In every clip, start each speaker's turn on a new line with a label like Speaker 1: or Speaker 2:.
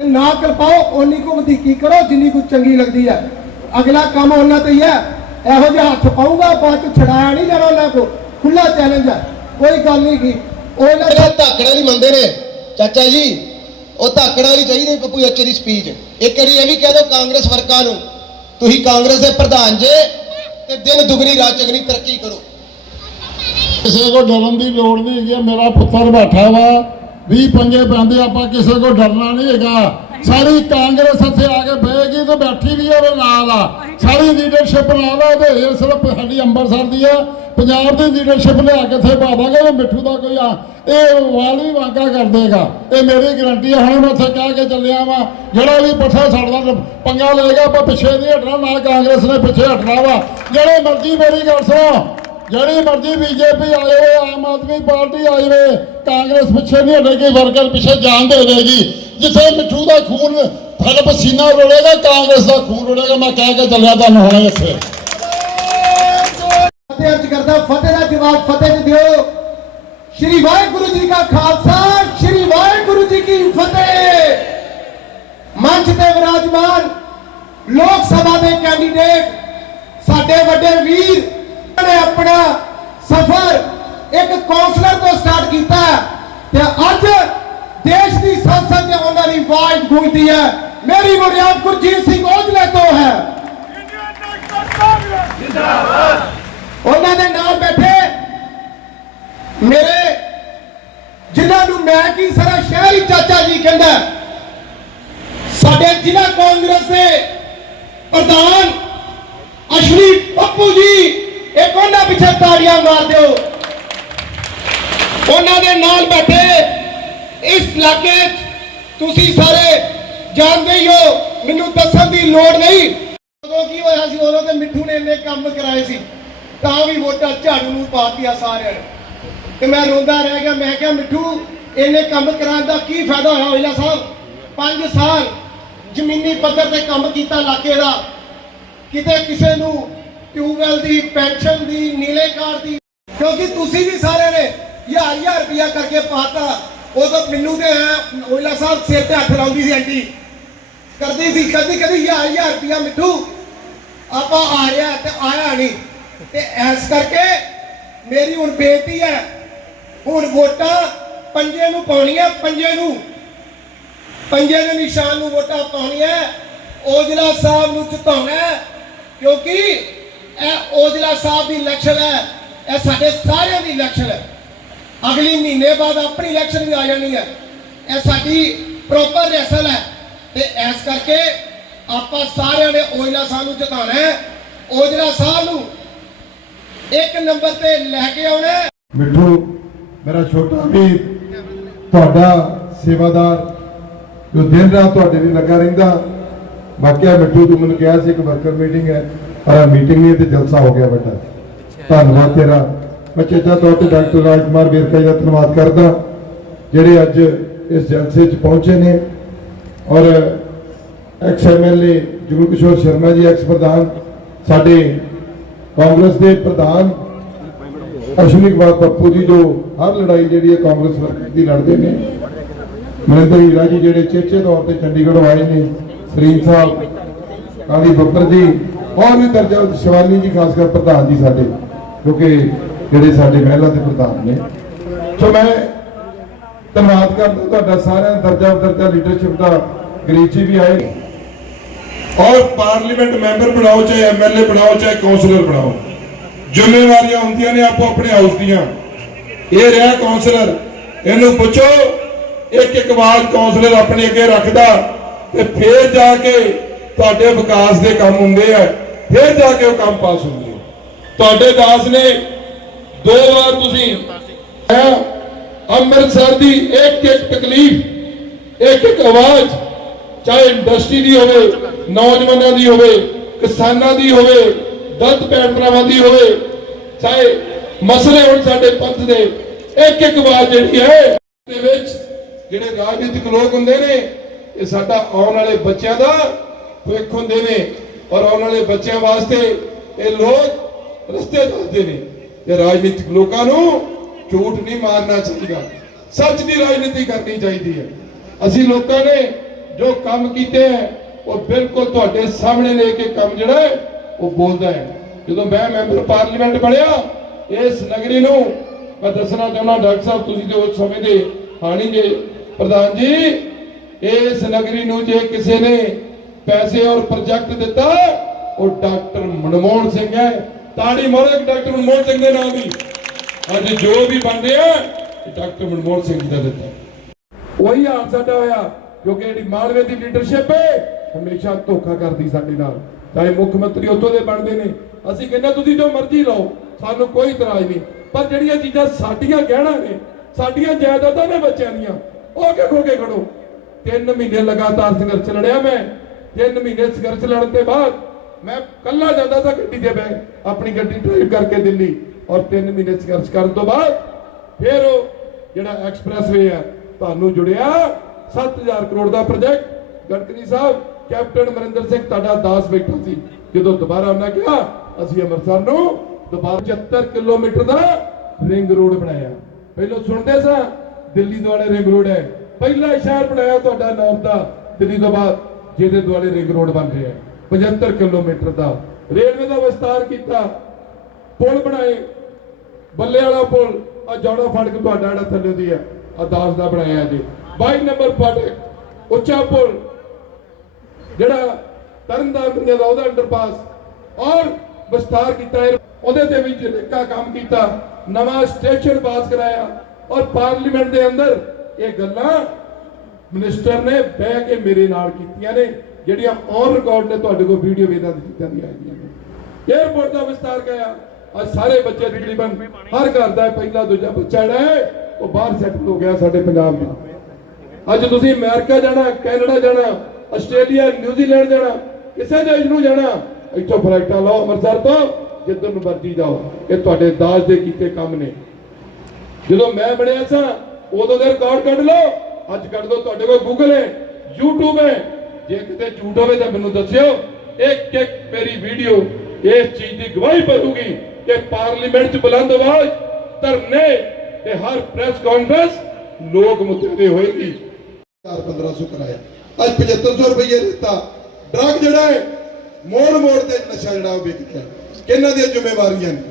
Speaker 1: ਨਾ ਕਰ ਪਾਓ ਓਨੀ ਕੋ ਵਧੀਕੀ ਕਰੋ ਜਿੰਨੀ ਕੋ ਚੰਗੀ ਲੱਗਦੀ ਹੈ ਅਗਲਾ ਕੰਮ ਉਹਨਾਂ ਤੇ ਹੀ ਹੈ ਇਹੋ ਜਿਹਾ ਹੱਥ ਪਾਊਗਾ ਬਾਅਦ ਚ ਛਡਾਇਆ ਨਹੀਂ ਜਾਣਾ ਉਹਨਾਂ ਕੋ ਖੁੱਲਾ ਚੈਲੰਜ ਹੈ ਕੋਈ ਗੱਲ ਨਹੀਂ ਕੀ। ਉਹਨਾਂ
Speaker 2: ਜਿਹੜਾ ਧਾਕੜ ਵਾਲੀ ਮੰਨਦੇ ਨੇ। ਚਾਚਾ ਜੀ ਉਹ ਧਾਕੜ ਵਾਲੀ ਚਾਹੀਦੀ ਪੱਪੂ ਯਾਚੇ ਦੀ ਸਪੀਚ ਇੱਕ ਵਾਰੀ ਇਹ ਵੀ ਕਹਿ ਦਿਓ ਕਾਂਗਰਸ ਵਰਕਰਾਂ ਨੂੰ ਤੁਸੀਂ ਕਾਂਗਰਸ ਦੇ ਪ੍ਰਧਾਨ ਜੇ ਤੇ ਦਿਨ ਦੁਗਣੀ ਰਾਤ ਚਗਣੀ ਤਰੱਕੀ ਕਰੋ।
Speaker 3: ਕਿਸੇ ਕੋ ਡਰਨ ਦੀ ਲੋੜ ਨਹੀਂ ਹੈਗੀ ਮੇਰਾ ਪੁੱਤਰ ਬੈਠਾ ਵਾ। 20 ਪੰਗੇ ਪੈਂਦੇ ਆਪਾਂ ਕਿਸੇ ਕੋ ਡਰਨਾ ਨਹੀਂ ਹੈਗਾ। ਸਾਰੀ ਕਾਂਗਰਸ ਇੱਥੇ ਆ ਕੇ ਬਹਿਗੀ ਤੇ ਬੈਠੀ ਵੀ ਉਹਦੇ ਨਾਲ ਆ। ਸਾਰੀ ਲੀਡਰਸ਼ਿਪ ਨਾਲ ਆ, ਉਹਦੇ ਇਹ ਸਿਰਫ ਸਾਡੀ ਅੰਮ੍ਰਿਤਸਰ ਦੀ ਆ। ਪੰਜਾਬ ਦੀ ਲੀਡਰਸ਼ਿਪ ਲਿਆ ਕੇ ਇੱਥੇ ਪਾਵਾਂਗੇ ਮਿੱਠੂ ਦਾ ਕੋਈ ਆ। ਇਹ ਵਾਲ ਵੀ ਵਾਂਕਾ ਕਰ ਦੇਗਾ ਇਹ ਮੇਰੀ ਗਰੰਟੀ ਆ, ਹੁਣ ਮੈਂ ਉੱਥੇ ਕਹਿ ਕੇ ਚੱਲਿਆ ਵਾਂ, ਜਿਹੜਾ ਵੀ ਪੱਠਾ ਸਾਡਾ ਪੰਗਾ ਲਏਗਾ ਆਪਾਂ ਪਿੱਛੇ ਨਹੀਂ ਹਟਣਾ, ਨਾ ਕਾਂਗਰਸ ਨੇ ਪਿੱਛੇ ਹਟਣਾ ਵਾ। ਜਿਹੜੇ ਮਰਜ਼ੀ ਮੇਰੀ ਗੱਲ ਸੁਣੋ, ਜਿਹੜੀ ਮਰਜ਼ੀ ਬੀਜੇਪੀ ਆਏ ਹੋਏ, ਆਮ ਆਦਮੀ ਪਾਰਟੀ ਆਈ ਹੋਏ ਕਾਂਗਰਸ ਪਿੱਛੇ ਨਹੀਂ ਹਟੇਗੀ ਵਰਕਰ ਪਿੱਛੇ ਜਾਨ ਦੇ ਦੇਗੀ ਜਿੱਥੇ ਮਿੱਠੂ ਦਾ ਖੂਨ ਥਲ ਪਸੀਨਾ ਰੋੜੇਗਾ, ਕਾਂਗਰਸ ਦਾ ਖੂਨ ਰੋੜੇਗਾ, ਮੈਂ ਕਹਿ ਕੇ ਚੱਲਿਆ ਤੁਹਾਨੂੰ ਹੁਣੇ ਇੱਥੇ।
Speaker 1: ਫਤਿਹ ਅਰਜ ਕਰਦਾ, ਫਤਿਹ ਦਾ ਜਵਾਬ ਫਤਿਹ ਚ ਦਿਓ। ਸ਼੍ਰੀ ਵਾਹਿਗੁਰੂ ਜੀ ਕਾ ਖਾਲਸਾ, ਸ਼੍ਰੀ ਵਾਹਿਗੁਰੂ ਜੀ ਕੀ ਫਤਿਹ। ਮੰਚ ਤੇ ਵਿਰਾਜਮਾਨ ਲੋਕ ਸਭਾ ਦੇ ਕੈਂਡੀਡੇਟ ਸਾਡੇ ਵੱਡੇ ਵੀਰ ਨੇ ਆਪਣਾ ਸਫ਼ਰ ਇੱਕ ਕੌਂਸਲਰ ਤੋਂ ਸਟਾਰਟ ਕੀਤਾ ਤੇ ਅੱਜ ਦੇਸ਼ ਦੀ ਸੰਸਦ 'ਚ ਉਹਨਾਂ ਦੀ ਆਵਾਜ਼ ਗੂੰਜਦੀ ਹੈ। ਮੇਰੀ ਬੁਨਿਆਦ ਗੁਰਜੀਤ ਸਿੰਘ ਔਜਲੇ ਤੋਂ ਹੈ। ਉਹਨਾਂ ਦੇ ਨਾਲ ਬੈਠੇ ਮੇਰੇ, ਜਿਨ੍ਹਾਂ ਨੂੰ ਮੈਂ ਕੀ ਸਾਰਾ ਸ਼ਹਿਰ ਹੀ ਚਾਚਾ ਜੀ ਕਹਿੰਦਾ ਸਾਡੇ ਜ਼ਿਲ੍ਹਾ ਕਾਂਗਰਸ ਦੇ ਪ੍ਰਧਾਨ ਅਸ਼ਰੀ ਪੱਪੂ ਜੀ, ਇੱਕ ਉਹਨਾਂ ਪਿੱਛੇ ਤਾੜੀਆਂ ਮਾਰ ਦਿਓ। ਉਹਨਾਂ ਦੇ ਨਾਲ ਬੈਠੇ। ਇਸ ਇਲਾਕੇ 'ਚ ਤੁਸੀਂ ਸਾਰੇ ਜਾਣਦੇ ਹੀ ਹੋ, ਮੈਨੂੰ ਦੱਸਣ ਦੀ ਲੋੜ ਨਹੀਂ। ਉਦੋਂ ਕੀ ਹੋਇਆ ਸੀ? ਉਦੋਂ ਤੇ ਮਿੱਠੂ ਨੇ ਇੰਨੇ ਕੰਮ ਕਰਾਏ ਸੀ, ਤਾਂ ਵੀ ਵੋਟਾਂ ਝਾੜੂ ਨੂੰ ਪਾਤੀਆਂ ਸਾਰਿਆਂ ਨੇ। ਤੇ ਮੈਂ ਰੋਂਦਾ ਰਹਿ ਗਿਆ, ਮੈਂ ਕਿਹਾ, ਮਿੱਠੂ, ਇੰਨੇ ਕੰਮ ਕਰਾਉਣ ਦਾ ਕੀ ਫਾਇਦਾ ਹੋਇਆ ਹੋਇਲਾ ਸਾਹਿਬ? 5 ਸਾਲ ਜ਼ਮੀਨੀ ਪੱਧਰ ਤੇ ਕੰਮ ਕੀਤਾ ਇਲਾਕੇ ਦਾ। ਕਿਤੇ ਕਿਸੇ ਨੂੰ ਟਿਊਬਵੈਲ ਦੀ, ਪੈਨਸ਼ਨ ਦੀ, ਨੀਲੇ ਕਾਰਡ ਦੀ, ਕਿਉਂਕਿ ਤੁਸੀਂ ਵੀ ਸਾਰੇ ਨੇ ਹਜ਼ਾਰ ਹਜ਼ਾਰ ਰੁਪਇਆ ਕਰਕੇ ਪਾਤਾ। ਉਦੋਂ ਮੈਨੂੰ ਤੇ ਐ ਓਇਲਾ ਸਾਹਿਬ ਸਿਰ ਤੇ ਹੱਥ ਲਾਉਂਦੀ ਸੀ ਆਂਟੀ। ਕਰਦੀ ਸੀ ਕਦੀ ਕਦੀ ਹਜ਼ਾਰ ਹਜ਼ਾਰ ਰੁਪਇਆ ਮਿੱਠੂ। ਆਪਾਂ ਆ ਰਿਹਾ ਤੇ ਆਇਆ ਨਹੀਂ। ਤੇ ਐਸ ਕਰਕੇ ਮੇਰੀ ਹੁਣ ਬੇਨਤੀ ਹੈ, ਹੁਣ ਵੋਟਾਂ ਪੰਜੇ ਨੂੰ ਪਾਉਣੀਆਂ, ਪੰਜੇ ਨੂੰ। ਪੰਜੇ ਦੇ ਨਿਸ਼ਾਨ ਨੂੰ ਵੋਟਾਂ ਪਾਉਣੀਆਂ, ਔਜਲਾ ਸਾਹਿਬ ਨੂੰ ਜਿਤਾਉਣਾ ਕਿਉਂਕਿ ਇਹ ਔਜਲਾ ਸਾਹਿਬ ਦੀ ਇਲੈਕਸ਼ਨ ਹੈ, ਇਹ ਸਾਡੇ ਸਾਰਿਆਂ ਦੀ ਇਲੈਕਸ਼ਨ ਹੈ। ਅਗਲੀ ਮਹੀਨੇ ਬਾਅਦ ਆਪਣੀ ਇਲੈਕਸ਼ਨ ਵੀ ਆ ਜਾਣੀ ਹੈ। ਇਹ ਸਾਡੀ ਪ੍ਰੋਪਰ ਰੈਸਲ ਹੈ। ਤੇ ਐਸ ਕਰਕੇ ਆਪਾਂ ਸਾਰਿਆਂ ਨੇ ਔਜਲਾ ਸਾਹਿਬ ਨੂੰ ਜਿਤਾਉਣਾ ਹੈ ਔਜਲਾ ਸਾਹਿਬ ਨੂੰ ਇੱਕ ਨੰਬਰ ਤੇ ਲੈ ਕੇ ਆਉਣਾ
Speaker 4: ਮਿੱਠੂ, ਮੇਰਾ ਛੋਟਾ ਵੀਰ ਤੁਹਾਡਾ ਸੇਵਾਦਾਰ, ਜੋ ਦਿਨ ਰਾਤ ਤੁਹਾਡੇ ਲਈ ਲੱਗਾ ਰਹਿੰਦਾ। ਵਾਕਿਆ ਮਿੱਠੂ, ਤੂੰ ਮੈਨੂੰ ਕਿਹਾ ਸੀ ਇੱਕ ਵਰਕਰ ਮੀਟਿੰਗ ਹੈ, ਪਰ ਮੀਟਿੰਗ ਨਹੀਂ ਤੇ ਜਲਸਾ ਹੋ ਗਿਆ ਵੱਡਾ। ਧੰਨਵਾਦ ਤੇਰਾ। ਮੈਂ ਚੇਤਾ ਤੌਰ ਤੇ ਡਾਕਟਰ ਰਾਜਕੁਮਾਰ ਵੇਰਕਾ ਜੀ ਦਾ ਧੰਨਵਾਦ ਕਰਦਾ, ਜਿਹੜੇ ਅੱਜ ਇਸ ਜਲਸੇ 'ਚ ਪਹੁੰਚੇ ਨੇ। ਔਰ ex MLA Jugal Kishore Sharma ji, ex ਪ੍ਰਧਾਨ, ਸਾਡੇ ਕਾਂਗਰਸ ਦੇ ਪ੍ਰਧਾਨ, ਅਸ਼ਵਨੀ ਕੁਮਾਰ ਪੱਪੂ ਜੀ, ਜੋ ਹਰ ਲੜਾਈ ਜਿਹੜੀ ਹੈ ਕਾਂਗਰਸ ਵਰਕਰ ਦੀ ਲੜਦੇ ਨੇ। ਮਨਿੰਦਰ ਹੀਰਾ ਜੀ, ਜਿਹੜੇ ਚੇਚੇ ਤੌਰ ਤੇ ਚੰਡੀਗੜ੍ਹ ਆਏ ਨੇ, ਸਰੀਨ ਸਾਹਿਬ, ਕਾਲੀ ਬੱਬਰ ਜੀ ਔਰ ਵੀ ਦਰਜਾ ਸ਼ਿਵਾਨੀ ਜੀ, ਖਾਸ ਕਰ ਪ੍ਰਧਾਨ ਜੀ ਸਾਡੇ ਕਿਉਂਕਿ ਜਿਹੜੇ ਸਾਡੇ ਮਹਿਲਾ ਦੇ ਪ੍ਰਧਾਨ ਨੇ। ਸੋ ਮੈਂ ਧੰਨਵਾਦ ਕਰਦਾ ਤੁਹਾਡਾ ਸਾਰਿਆਂ ਦਾ ਦਰਜਾ ਦਰਜਾ ਲੀਡਰਸ਼ਿਪ ਦਾ। ਗਰੀਬ ਵੀ ਆਏ।
Speaker 5: ਔਰ ਪਾਰਲੀਮੈਂਟ ਮੈਂਬਰ ਬਣਾਓ, ਚਾਹੇ ਐਮਐਲਏ ਬਣਾਓ, ਚਾਹੇ ਕਾਉਂਸਲਰ ਬਣਾਓ। ਜ਼ਿੰਮੇਵਾਰੀਆਂ ਹੁੰਦੀਆਂ ਨੇ ਆਪੋ ਆਪਣੇ ਹਾਊਸ ਦੀਆਂ। ਇਹ ਰਿਹਾ ਕਾਉਂਸਲਰ ਇਹਨੂੰ ਪੁੱਛੋ, ਇੱਕ ਇੱਕ ਆਵਾਜ਼ ਕਾਉਂਸਲਰ ਆਪਣੇ ਅੱਗੇ ਰੱਖਦਾ, ਤੇ ਫੇਰ ਜਾ ਕੇ ਤੁਹਾਡੇ ਵਿਕਾਸ ਦੇ ਕੰਮ ਹੁੰਦੇ ਆ। ਫੇਰ ਜਾ ਕੇ ਉਹ ਕੰਮ ਪਾਸ ਹੁੰਦੇ ਤੁਹਾਡੇ ਦਾਸ ਨੇ ਦੋ ਵਾਰ ਤੁਸੀਂ ਅੰਮ੍ਰਿਤਸਰ ਦੀ ਇੱਕ ਇੱਕ ਤਕਲੀਫ, ਇੱਕ ਇੱਕ ਆਵਾਜ਼, ਚਾਹੇ ਇੰਡਸਟਰੀ ਦੀ ਹੋਵੇ, ਨੌਜਵਾਨਾਂ ਦੀ ਹੋਵੇ, ਕਿਸਾਨਾਂ ਦੀ ਹੋਵੇ, ਦਲਿਤ ਭੈਣ ਭਰਾਵਾਂ ਦੀ ਹੋਵੇ, ਚਾਹੇ ਮਸਲੇ ਹੋਣ ਸਾਡੇ ਪੰਥ ਦੇ, ਇੱਕ ਇੱਕ ਆਵਾਜ਼ ਜਿਹੜੀ ਹੈ, ਦੇ ਵਿੱਚ ਜਿਹੜੇ ਰਾਜਨੀਤਿਕ ਲੋਕ ਹੁੰਦੇ ਨੇ, ਇਹ ਸਾਡਾ ਆਉਣ ਵਾਲੇ ਬੱਚਿਆਂ ਦਾ ਭਵਿੱਖ ਹੁੰਦੇ ਨੇ। ਔਰ ਆਉਣ ਵਾਲੇ ਬੱਚਿਆਂ ਵਾਸਤੇ ਇਹ ਲੋਕ ਰਸਤੇ ਦੱਸਦੇ ਨੇ। ਤੇ ਰਾਜਨੀਤਿਕ ਲੋਕਾਂ ਨੂੰ ਝੂਠ ਨਹੀਂ ਮਾਰਨਾ ਚਾਹੀਦਾ। ਸੱਚ ਦੀ ਰਾਜਨੀਤੀ ਕਰਨੀ ਚਾਹੀਦੀ ਹੈ। ਅਸੀਂ ਲੋਕਾਂ ਨੇ ਜੋ ਕੰਮ ਕੀਤੇ ਹੈ, ਉਹ ਬਿਲਕੁਲ ਤੁਹਾਡੇ ਸਾਹਮਣੇ ਲੈ ਕੇ ਕੰਮ ਜਿਹੜਾ ਉਹ ਬੋਲਦਾ ਹੈ। ਜਦੋਂ ਮੈਂ ਮੈਂਬਰ ਪਾਰਲੀਮੈਂਟ ਬਣਿਆ, ਇਸ ਨਗਰੀ ਨੂੰ ਮੈਂ ਦੱਸਣਾ ਚਾਹੁੰਦਾ, ਡਾਕਟਰ ਸਾਹਿਬ, ਤੁਸੀਂ ਤੇ ਉਸ ਸਮੇਂ ਦੇ ਹਾਣੀ ਜੇ ਪ੍ਰਧਾਨ ਜੀ, ਇਸ ਨਗਰੀ ਨੂੰ ਜੇ ਕਿਸੇ ਨੇ ਪੈਸੇ ਔਰ ਪ੍ਰੋਜੈਕਟ ਦਿੱਤਾ, ਉਹ ਡਾਕਟਰ ਮਨਮੋਹਨ ਸਿੰਘ ਹੈ। ਤਾੜੀ ਮਾਰੋ ਡਾਕਟਰ ਮਨਮੋਹਨ ਸਿੰਘ ਦੇ ਨਾਮ ਦੀ। ਅੱਜ ਜੋ ਵੀ ਬਣ ਰਿਹਾ ਡਾਕਟਰ ਮਨਮੋਹਨ ਸਿੰਘ ਜੀ ਦਾ ਦਿੱਤਾ। ਉਹੀ ਹਾਲ ਸਾਡਾ ਹੋਇਆ ਕਿਉਂਕਿ ਜਿਹੜੀ ਮਾਲਵੇ ਦੀ ਲੀਡਰਸ਼ਿਪ ਹੈ ਹਮੇਸ਼ਾ ਧੋਖਾ ਕਰਦੀ ਸਾਡੇ ਨਾਲ। ਚਾਹੇ ਮੁੱਖ ਮੰਤਰੀ ਉੱਥੋਂ ਦੇ ਬਣਦੇ ਨੇ, ਅਸੀਂ ਕਹਿੰਦੇ ਤੁਸੀਂ ਜੋ ਮਰਜ਼ੀ ਲਓ, ਸਾਨੂੰ ਕੋਈ ਇਤਰਾਜ਼ ਨਹੀਂ। ਪਰ ਜਿਹੜੀਆਂ ਚੀਜ਼ਾਂ ਸਾਡੀਆਂ ਗਹਿਣਾ ਨੇ, ਸਾਡੀਆਂ ਜਾਇਦਾਦਾਂ ਨੇ ਬੱਚਿਆਂ ਦੀਆਂ, ਉਹ ਕਿ ਖੋ ਕੇ ਖੜੋ। ਤਿੰਨ ਮਹੀਨੇ ਲਗਾਤਾਰ ਸੰਘਰਸ਼ ਲੜਿਆ ਮੈਂ, ਤਿੰਨ ਮਹੀਨੇ ਸੰਘਰਸ਼ ਲੜਨ ਦੇ ਬਾਅਦ ਮੈਂ ਕੱਲਾ ਜਾਂਦਾ ਸੀ ਗੱਡੀ ਤੇ ਬੈ ਆਪਣੀ ਗੱਡੀ ਡਰਾਈਵ ਕਰਕੇ ਦਿੱਲੀ ਔਰ ਤਿੰਨ ਮਹੀਨੇ ਸੰਘਰਸ਼ ਕਰਨ ਤੋਂ ਬਾਅਦ ਫਿਰ ਉਹ ਜਿਹੜਾ ਐਕਸਪ੍ਰੈਸਵੇ ਹੈ ਤੁਹਾਨੂੰ ਜੁੜਿਆ 7000 ਕਰੋੜ ਦਾ ਪ੍ਰੋਜੈਕਟ ਗਡਕਰੀ ਸਾਹਿਬ, ਕੈਪਟਨ ਅਮਰਿੰਦਰ ਸਿੰਘ ਤੁਹਾਡਾ ਦਾਸ ਬੈਠਾ ਸੀ। ਜਦੋਂ ਦੁਬਾਰਾ ਉਹਨਾਂ ਕਿਹਾ, ਅਸੀਂ ਅੰਮ੍ਰਿਤਸਰ ਨੂੰ ਦੁਬਾਰਾ 75 ਕਿਲੋਮੀਟਰ ਦਾ ਰਿੰਗ ਰੋਡ ਬਣਾਇਆ। ਪਹਿਲਾਂ ਸੁਣਦੇ ਸਾਂ, ਦਿੱਲੀ ਦੁਆਲੇ ਰਿੰਗ ਰੋਡ ਹੈ। ਪਹਿਲਾ ਸ਼ਹਿਰ ਬਣਾਇਆ ਤੁਹਾਡਾ ਨਾਮ ਦਾ, ਦਿੱਲੀ ਤੋਂ ਬਾਅਦ ਜਿਹਦੇ ਦੁਆਲੇ ਰਿੰਗ ਰੋਡ ਬਣ ਰਿਹਾ ਹੈ। 75 ਕਿਲੋਮੀਟਰ ਦਾ ਰੇਲਵੇ ਦਾ ਵਿਸਤਾਰ ਕੀਤਾ। ਪੁਲ ਬਣਾਏ। ਬੱਲੇ ਵਾਲਾ ਪੁਲ ਆ ਜੌੜਾ ਫਾਟਕ ਤੁਹਾਡਾ ਜਿਹੜਾ ਥੱਲੇ ਦੀ ਆ ਆ ਦਾ ਬਣਾਇਆ ਜੀ। 22 ਨੰਬਰ ਫਾਟਕ ਉੱਚਾ ਪੁਲ। ਜਿਹੜਾ ਤਰਨਤਾਰਨ ਦਾ ਉਹਦਾ ਅੰਡਰਪਾਸ ਔਰ ਵਿਸਤਾਰ ਕੀਤਾ ਹੈ ਉਹਦੇ ਤੇ ਵੀ ਜਿਨਕਾ ਕੰਮ ਕੀਤਾ। ਨਵਾਂ ਸਟੇਸ਼ਨ ਪਾਸ ਕਰਾਇਆ। ਔਰ ਪਾਰਲੀਮੈਂਟ ਦੇ ਅੰਦਰ ਇਹ ਗੱਲਾਂ ਮਿਨਿਸਟਰ ਨੇ ਬਹਿ ਕੇ ਮੇਰੇ ਨਾਲ ਕੀਤੀਆਂ ਨੇ। ਜਿਹੜੀਆਂ ਔਨ ਰਿਕਾਰਡ ਨੇ ਤੁਹਾਡੇ ਕੋਲ ਵੀਡੀਓ ਵੇਦਾਂ ਦੀ ਦਿੱਤੀਆਂ ਦੀਆਂ ਆਈਆਂ ਨੇ। ਏਅਰਪੋਰਟ ਦਾ ਵਿਸਤਾਰ ਗਿਆ ਅੱਜ ਸਾਰੇ ਬੱਚੇ ਤਕਰੀਬਨ ਹਰ ਘਰ ਦਾ ਪਹਿਲਾ ਦੂਜਾ ਬੱਚਾ ਜਿਹੜਾ ਉਹ ਬਾਹਰ ਸੈਟਲ ਹੋ ਗਿਆ ਸਾਡੇ ਪੰਜਾਬ ਦਾ ਅੱਜ ਤੁਸੀਂ ਅਮਰੀਕਾ ਜਾਣਾ, ਕੈਨੇਡਾ ਜਾਣਾ, ਆਸਟ੍ਰੇਲੀਆ ਨਿਊਜ਼ੀਲੈਂਡ ਜਾਣਾ, ਕਿਸੇ ਦੇਸ਼ ਨੂੰ ਜਾਣਾ, ਇੱਥੋਂ ਫਲਾਈਟਾਂ ਲਓ ਅੰਮ੍ਰਿਤਸਰ ਤੋਂ, ਜਿੱਧਰ ਨੂੰ ਮਰਜ਼ੀ ਜਾਓ। ਇਹ ਤੁਹਾਡੇ ਦਾਜ ਦੇ ਕੀਤੇ ਕੰਮ ਨੇ। ਜਦੋਂ ਮੈਂ ਬਣਿਆ ਸਾਂ, ਉਦੋਂ ਦੇ ਰਿਕਾਰਡ ਕੱਢ ਲਓ। ਅੱਜ ਕੱਢ ਦੋ, ਤੁਹਾਡੇ ਕੋਲ ਗੂਗਲ ਹੈ, YouTube ਹੈ। ਜੇ ਕਿਤੇ ਝੂਠ ਹੋਵੇ ਤਾਂ ਮੈਨੂੰ ਦੱਸਿਓ। ਇੱਕ ਇੱਕ ਮੇਰੀ ਵੀਡੀਓ ਇਸ ਚੀਜ਼ ਦੀ ਗਵਾਹੀ ਭਰੂਗੀ ਕਿ ਪਾਰਲੀਮੈਂਟ 'ਚ ਬੁਲੰਦ ਆਵਾਜ਼, ਧਰਨੇ ਤੇ ਹਰ ਪ੍ਰੈਸ ਕਾਨਫਰੰਸ ਲੋਕ ਮੁੱਦੇ ਹੋਏਗੀ।
Speaker 4: 1500 ਕਰਾਇਆ। ਅੱਜ 7500 ਰੁਪਏ ਦਿੱਤਾ। ਡਰਗ ਜਿਹੜਾ ਹੈ, ਮੋੜ ਮੋੜ ਤੇ ਨਸ਼ਾ ਜਿਹੜਾ ਉਹ ਵਿਕ ਰਿਹਾ ਕਿਹਨਾਂ ਦੀਆਂ ਜ਼ਿੰਮੇਵਾਰੀਆਂ ਨੇ?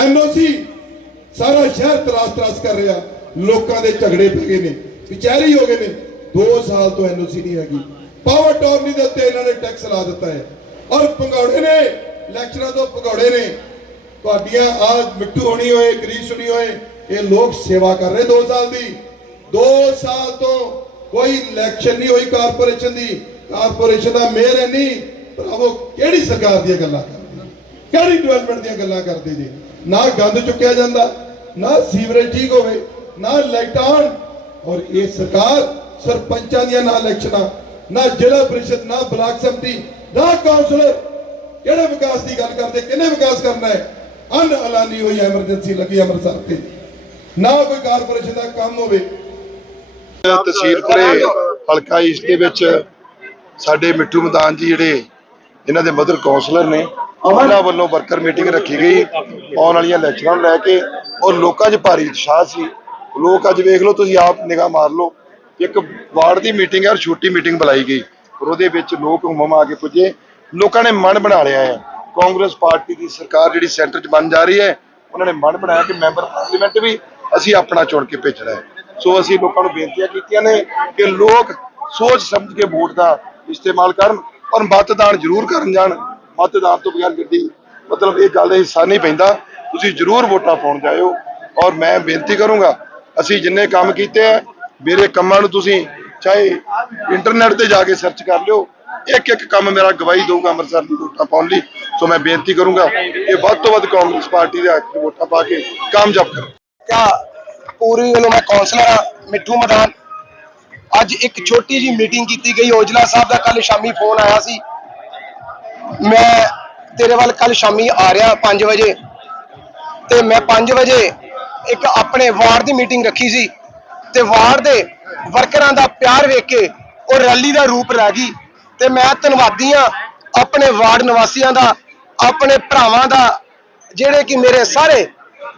Speaker 4: ਐਨਓਸੀ ਸਾਰਾ ਸ਼ਹਿਰ ਤਰਾਸ ਤਰਾਸ ਕਰ ਰਿਹਾ। ਲੋਕਾਂ ਦੇ ਝਗੜੇ ਪੈ ਗਏ ਨੇ। ਵਿਚਾਰੇ ਹੋ ਗਏ ਨੇ। 2 ਸਾਲ ਤੋਂ ਐਨਓਸੀ ਨਹੀਂ ਹੈਗੀ। ਪਾਵਰ ਟੌਰਨੀ ਦੇ ਉੱਤੇ ਇਹਨਾਂ ਨੇ ਟੈਕਸ ਲਾ ਦਿੱਤਾ ਹੈ। ਔਰ ਪੰਗੌੜੇ ਨੇ ਲੈਕਚਰਾਂ ਤੋਂ ਪੰਗੌੜੇ ਨੇ। ਤੁਹਾਡੀਆਂ ਆ ਮਿੱਟੂ ਹੋਣੀ ਹੋਏ ਗਰੀਸ਼ ਹੋਣੀ ਹੋਏ, ਇਹ ਲੋਕ ਸੇਵਾ ਕਰ ਰਹੇ 2 ਸਾਲ ਦੀ। 2 ਸਾਲ ਤੋਂ ਕੋਈ ਇਲੈਕਸ਼ਨ ਨਹੀਂ ਹੋਈ ਕਾਰਪੋਰੇਸ਼ਨ ਦੀ। ਕਾਰਪੋਰੇਸ਼ਨ ਦਾ ਮੇਅਰ ਹੈ ਨਹੀਂ ਭਰਾਵੋ, ਕਿਹੜੀ ਸਰਕਾਰ ਦੀਆਂ ਗੱਲਾਂ ਕਰਦੇ ਕਿਹੜੀ ਡਿਵੈਲਪਮੈਂਟ ਦੀਆਂ ਗੱਲਾਂ ਕਰਦੇ ਜੀ? ਨਾ ਗੰਦ ਚੁੱਕਿਆ ਜਾਂਦਾ, ਨਾ ਸੀਵਰੇਜ ਠੀਕ ਹੋਵੇ, ਨਾ ਲਾਈਟਾਂ ਔਰ ਇਹ ਸਰਕਾਰ ਸਰਪੰਚਾਂ ਦੀਆਂ ਨਾ ਇਲੈਕਸ਼ਨਾਂ, ਨਾ ਜ਼ਿਲ੍ਹਾ ਪ੍ਰੀਸ਼ਦ, ਨਾ ਬਲਾਕ ਸੰਮਤੀ, ਨਾ ਕਾਉਂਸਲਰ ਕਿਹੜੇ ਵਿਕਾਸ ਦੀ ਗੱਲ ਕਰਦੇ, ਕਿਹਨੇ ਵਿਕਾਸ ਕਰਨਾ ਹੈ? ਅਨ ਐਲਾਨੀ ਹੋਈ ਐਮਰਜੈਂਸੀ ਲੱਗੀ ਅੰਮ੍ਰਿਤਸਰ ਤੇ। ਨਾ ਕੋਈ ਕਾਰਪੋਰੇਸ਼ਨ ਦਾ ਕੰਮ ਹੋਵੇ।
Speaker 6: ਤਹਿਸੀਲਪੁਰੇ ਹਲਕਾ ਈਸਟ ਦੇ ਵਿੱਚ ਸਾਡੇ ਮਿੱਠੂ ਮਦਾਨ ਜੀ ਜਿਹੜੇ, ਇਹਨਾਂ ਦੇ ਮਦਰ ਕਾਉਂਸਲਰ ਨੇ, ਉਹਨਾਂ ਵੱਲੋਂ ਵਰਕਰ ਮੀਟਿੰਗ ਰੱਖੀ ਗਈ। ਆਉਣ ਵਾਲੀਆਂ ਇਲੈਕਸ਼ਨਾਂ ਨੂੰ ਲੈ ਕੇ, ਔਰ ਲੋਕਾਂ 'ਚ ਭਾਰੀ ਉਤਸ਼ਾਹ ਸੀ। ਲੋਕ ਅੱਜ ਵੇਖ ਲਓ, ਤੁਸੀਂ ਆਪ ਨਿਗਾਹ ਮਾਰ ਲਓ। ਇੱਕ ਵਾਰਡ ਦੀ ਮੀਟਿੰਗ ਹੈ ਔਰ ਛੋਟੀ ਮੀਟਿੰਗ ਬੁਲਾਈ ਗਈ। ਔਰ ਉਹਦੇ ਵਿੱਚ ਲੋਕ ਹੁਮਮ ਆ ਕੇ ਪੁੱਜੇ। ਲੋਕਾਂ ਨੇ ਮਨ ਬਣਾ ਲਿਆ ਹੈ। ਕਾਂਗਰਸ ਪਾਰਟੀ ਦੀ ਸਰਕਾਰ ਜਿਹੜੀ ਸੈਂਟਰ 'ਚ ਬਣ ਜਾ ਰਹੀ ਹੈ, ਉਹਨਾਂ ਨੇ ਮਨ ਬਣਾਇਆ ਕਿ ਮੈਂਬਰ ਪਾਰਲੀਮੈਂਟ ਵੀ ਅਸੀਂ ਆਪਣਾ ਚੁਣ ਕੇ ਭੇਜਣਾ ਹੈ। ਸੋ ਅਸੀਂ ਲੋਕਾਂ ਨੂੰ ਬੇਨਤੀਆਂ ਕੀਤੀਆਂ ਨੇ ਕਿ ਲੋਕ ਸੋਚ ਸਮਝ ਕੇ ਵੋਟ ਦਾ ਇਸਤੇਮਾਲ ਕਰਨ ਔਰ ਮਤਦਾਨ ਜ਼ਰੂਰ ਕਰਨ ਜਾਣ। ਮਤਦਾਨ ਤੋਂ ਬਗੈਰ ਗੱਡੀ ਮਤਲਬ ਇਹ ਗੱਲ ਦਾ ਹਿੱਸਾ ਨਹੀਂ ਪੈਂਦਾ। ਤੁਸੀਂ ਜ਼ਰੂਰ ਵੋਟਾਂ ਪਾਉਣ ਜਾਇਓ। ਔਰ ਮੈਂ ਬੇਨਤੀ ਕਰੂੰਗਾ, ਅਸੀਂ ਜਿੰਨੇ ਕੰਮ ਕੀਤੇ ਆ ਮੇਰੇ ਕੰਮਾਂ ਨੂੰ ਤੁਸੀਂ ਚਾਹੇ ਇੰਟਰਨੈਟ ਤੇ ਜਾ ਕੇ ਸਰਚ ਕਰ ਲਿਓ, ਇੱਕ ਇੱਕ ਕੰਮ ਮੇਰਾ ਗਵਾਹੀ ਦਊਗਾ ਅੰਮ੍ਰਿਤਸਰ ਦੀ ਵੋਟਾਂ ਪਾਉਣ ਲਈ। ਸੋ ਮੈਂ ਬੇਨਤੀ ਕਰੂੰਗਾ ਕਿ ਵੱਧ ਤੋਂ ਵੱਧ ਕਾਂਗਰਸ ਪਾਰਟੀ ਦੇ ਹੱਕ ਵੋਟਾਂ ਪਾ ਕੇ ਕਾਮਯਾਬ ਕਰੋ।
Speaker 2: ਕਿਆ ਪੂਰੀ ਵੱਲੋਂ ਮੈਂ ਕਾਉਂਸਲਰ ਹਾਂ ਮਿੱਠੂ ਮਦਾਨ, ਅੱਜ ਇੱਕ ਛੋਟੀ ਜੀ ਮੀਟਿੰਗ ਕੀਤੀ ਗਈ। ਔਜਲਾ ਸਾਹਿਬ ਦਾ ਕੱਲ ਸ਼ਾਮੀ ਫੋਨ ਆਇਆ ਸੀ। ਮੈਂ ਤੇਰੇ ਵੱਲ ਕੱਲ ਸ਼ਾਮੀ ਆ ਰਿਹਾ 5 ਵਜੇ। ਤੇ ਮੈਂ 5 ਵਜੇ ਇੱਕ ਆਪਣੇ ਵਾਰਡ ਦੀ ਮੀਟਿੰਗ ਰੱਖੀ ਸੀ। ਤੇ ਵਾਰਡ ਦੇ ਵਰਕਰਾਂ ਦਾ ਪਿਆਰ ਵੇਖ ਕੇ ਉਹ ਰੈਲੀ ਦਾ ਰੂਪ ਲੈ ਗਈ ਤੇ ਮੈਂ ਧੰਨਵਾਦੀ ਹਾਂ ਆਪਣੇ ਵਾਰਡ ਨਿਵਾਸੀਆਂ ਦਾ, ਆਪਣੇ ਭਰਾਵਾਂ ਦਾ, ਜਿਹੜੇ ਕਿ ਮੇਰੇ ਸਾਰੇ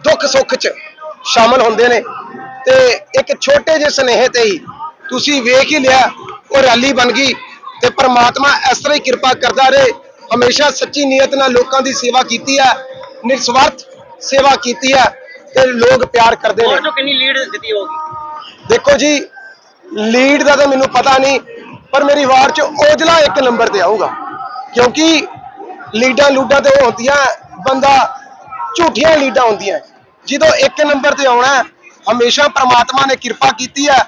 Speaker 2: ਦੁੱਖ ਸੁੱਖ 'ਚ ਸ਼ਾਮਲ ਹੁੰਦੇ ਨੇ। ਤੇ ਇੱਕ ਛੋਟੇ ਜਿਹੇ ਸੁਨੇਹੇ ਤੇ ਹੀ ਤੁਸੀਂ ਵੇਖ ਹੀ ਲਿਆ, ਉਹ ਰੈਲੀ ਬਣ ਗਈ ਤੇ ਪ੍ਰਮਾਤਮਾ ਇਸ ਤਰ੍ਹਾਂ ਹੀ ਕਿਰਪਾ ਕਰਦਾ ਰਹੇ। ਹਮੇਸ਼ਾ ਸੱਚੀ ਨੀਅਤ ਨਾਲ ਲੋਕਾਂ ਦੀ ਸੇਵਾ ਕੀਤੀ ਹੈ ਨਿਸਵਾਰਥ ਸੇਵਾ ਕੀਤੀ ਹੈ ਤੇ ਲੋਕ ਪਿਆਰ ਕਰਦੇ ਨੇ।
Speaker 7: ਜੋ ਕਿੰਨੀ ਲੀਡ ਦਿੱਤੀ ਹੋਗੀ
Speaker 2: ਦੇਖੋ ਜੀ ਲੀਡ ਦਾ ਤਾਂ ਮੈਨੂੰ ਪਤਾ ਨਹੀਂ, ਪਰ ਮੇਰੀ ਵਾਰ ਚ ਔਜਲਾ ਇੱਕ ਨੰਬਰ ਤੇ ਆਊਗਾ। ਕਿਉਂਕਿ ਲੀਡਾਂ ਲੂਡਾਂ ਤੇ ਉਹ ਹੁੰਦੀਆਂ, ਬੰਦਾ ਝੂਠੀਆਂ ਲੀਡਾਂ ਹੁੰਦੀਆਂ। ਜਦੋਂ ਇੱਕ ਨੰਬਰ ਤੇ ਆਉਣਾ ਹਮੇਸ਼ਾ ਪ੍ਰਮਾਤਮਾ ਨੇ ਕਿਰਪਾ ਕੀਤੀ ਹੈ।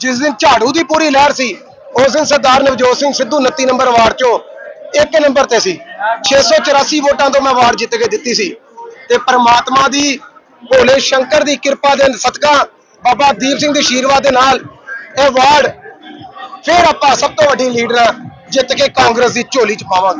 Speaker 2: ਜਿਸ ਦਿਨ ਝਾੜੂ ਦੀ ਪੂਰੀ ਲਹਿਰ ਸੀ, ਉਸ ਦਿਨ ਸਰਦਾਰ ਨਵਜੋਤ ਸਿੰਘ ਸਿੱਧੂ 29 ਨੰਬਰ ਵਾਰਡ ਚੋਂ ਇੱਕ ਨੰਬਰ ਤੇ ਸੀ। 684 ਵੋਟਾਂ ਤੋਂ ਮੈਂ ਵਾਰਡ ਜਿੱਤ ਕੇ ਦਿੱਤੀ ਸੀ। ਤੇ ਪ੍ਰਮਾਤਮਾ ਦੀ ਭੋਲੇ ਸ਼ੰਕਰ ਦੀ ਕਿਰਪਾ ਦੇ ਸਦਕਾ ਬਾਬਾ ਦੀਪ ਸਿੰਘ ਦੇ ਆਸ਼ੀਰਵਾਦ ਦੇ ਨਾਲ ਇਹ ਵਾਰਡ ਫਿਰ ਆਪਾਂ ਸਭ ਤੋਂ ਵੱਡੀ ਲੀਡਰ ਜਿੱਤ ਕੇ ਕਾਂਗਰਸ ਦੀ ਝੋਲੀ ਚ ਪਾਵਾਂਗੇ।